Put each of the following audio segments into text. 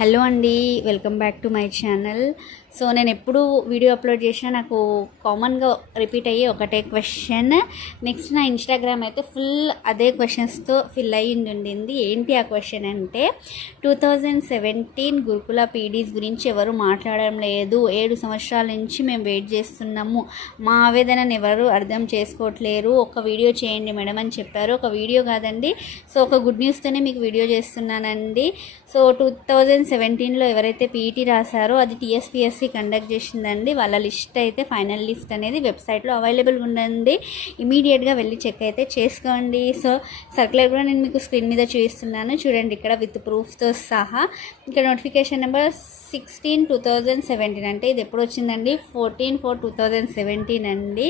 Hello అండి, welcome back to my channel. So నేను ఎప్పుడు వీడియో అప్లోడ్ చేసినా నాకు కామన్గా రిపీట్ అయ్యే ఒకటే క్వశ్చన్. నెక్స్ట్ నా ఇన్స్టాగ్రామ్ అయితే ఫుల్ అదే క్వశ్చన్స్తో ఫిల్ అయ్యి ఉండింది. ఏంటి ఆ క్వశ్చన్ అంటే 2017 గురుకుల పీడీస్ గురించి ఎవరు మాట్లాడడం లేదు. 7 సంవత్సరాల నుంచి మేము వెయిట్ చేస్తున్నాము. మా ఆవేదనను ఎవరు అర్థం చేసుకోవట్లేరు. ఒక వీడియో చేయండి మేడం అని చెప్పారు. ఒక వీడియో కాదండి, సో ఒక గుడ్ న్యూస్తోనే మీకు వీడియో చేస్తున్నానండి. సో 2017లో ఎవరైతే పీఈటీ రాశారో అది టీఎస్పీఎస్సీ కండక్ట్ చేసిందండి. వాళ్ళ లిస్ట్ అయితే ఫైనల్ లిస్ట్ అనేది వెబ్సైట్లో అవైలబుల్గా ఉందండి. ఇమీడియట్గా వెళ్ళి చెక్ అయితే చేసుకోండి. సో సర్క్యులర్ కూడా నేను మీకు స్క్రీన్ మీద చూపిస్తున్నాను చూడండి, ఇక్కడ విత్ ప్రూఫ్తో సహా. ఇక్కడ నోటిఫికేషన్ నెంబర్ 16/2017 అంటే ఇది ఎప్పుడు వచ్చిందండి, 14/4/2017 అండి.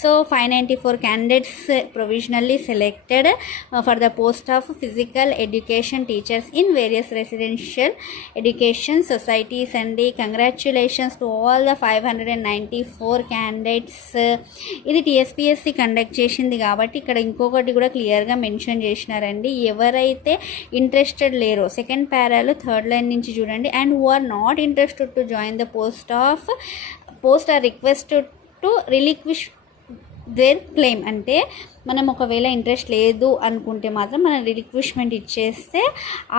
So 594 candidates provisionally selected for the post of physical education teachers in various residential education societies అండి. Congratulations to all the 594 candidates. ఇది టీఎస్పీఎస్సీ కండక్ట్ చేసింది కాబట్టి ఇక్కడ ఇంకొకటి కూడా క్లియర్గా మెన్షన్ చేసినారండి. ఎవరైతే ఇంట్రెస్టెడ్ లేరో సెకండ్ పారాలో థర్డ్ లైన్ నుంచి చూడండి, and who are not interested to join the post are requested to relinquish their claim. అంటే మనం ఒకవేళ ఇంట్రెస్ట్ లేదు అనుకుంటే మాత్రం మనం రిలిక్విష్మెంట్ ఇచ్చేస్తే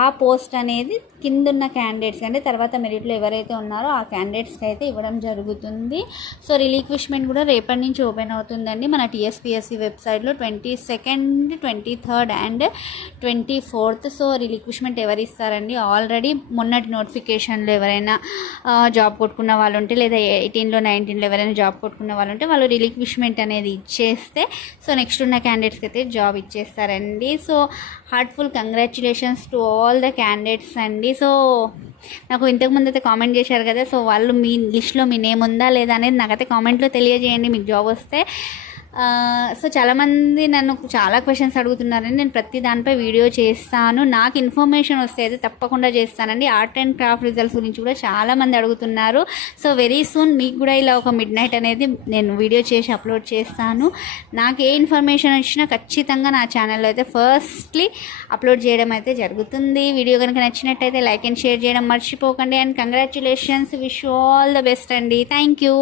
ఆ పోస్ట్ అనేది కిందున్న క్యాండిడేట్స్ అంటే తర్వాత మెరిట్లో ఎవరైతే ఉన్నారో ఆ క్యాండిడేట్స్కి అయితే ఇవ్వడం జరుగుతుంది. సో రిలిక్విష్మెంట్ కూడా రేపటి నుంచి ఓపెన్ అవుతుందండి మన టీఎస్పీఎస్సీ వెబ్సైట్లో 22nd, 23rd and 24th. So relinquishment ఎవరు ఇస్తారండి, ఆల్రెడీ మొన్నటి నోటిఫికేషన్లో ఎవరైనా జాబ్ కొట్టుకున్న వాళ్ళు ఉంటే లేదా 18లో 19లో ఎవరైనా జాబ్ కొట్టుకున్న వాళ్ళు ఉంటే వాళ్ళు రిలిక్విష్మెంట్ అనేది ఇచ్చేస్తే సో నెక్స్ట్ ఉన్న క్యాండిడేట్స్కి అయితే జాబ్ ఇచ్చేస్తారండి. So heartful congratulations to all the candidates అండి. సో నాకు ఇంతకుముందు అయితే కామెంట్ చేశారు కదా, సో వాళ్ళు మీ లిస్ట్లో మీ నేమ్ ఉందా లేదా అనేది నాకైతే కామెంట్లో తెలియజేయండి మీకు జాబ్ వస్తే. సో చాలామంది నన్ను చాలా క్వశ్చన్స్ అడుగుతున్నారని నేను ప్రతి దానిపై వీడియో చేస్తాను. నాకు ఇన్ఫర్మేషన్ వస్తే అయితే తప్పకుండా చేస్తానండి. ఆర్ట్ అండ్ క్రాఫ్ట్ రిజల్ట్స్ గురించి కూడా చాలామంది అడుగుతున్నారు. సో వెరీ సూన్ మీకు కూడా ఇలా ఒక మిడ్ నైట్ అనేది నేను వీడియో చేసి అప్లోడ్ చేస్తాను. నాకు ఏ ఇన్ఫర్మేషన్ వచ్చినా ఖచ్చితంగా నా ఛానల్లో అయితే ఫస్ట్లీ అప్లోడ్ చేయడం అయితే జరుగుతుంది. వీడియో కనుక నచ్చినట్టయితే లైక్ అండ్ షేర్ చేయడం మర్చిపోకండి. And congratulations, wish you all the best అండి. Thank you.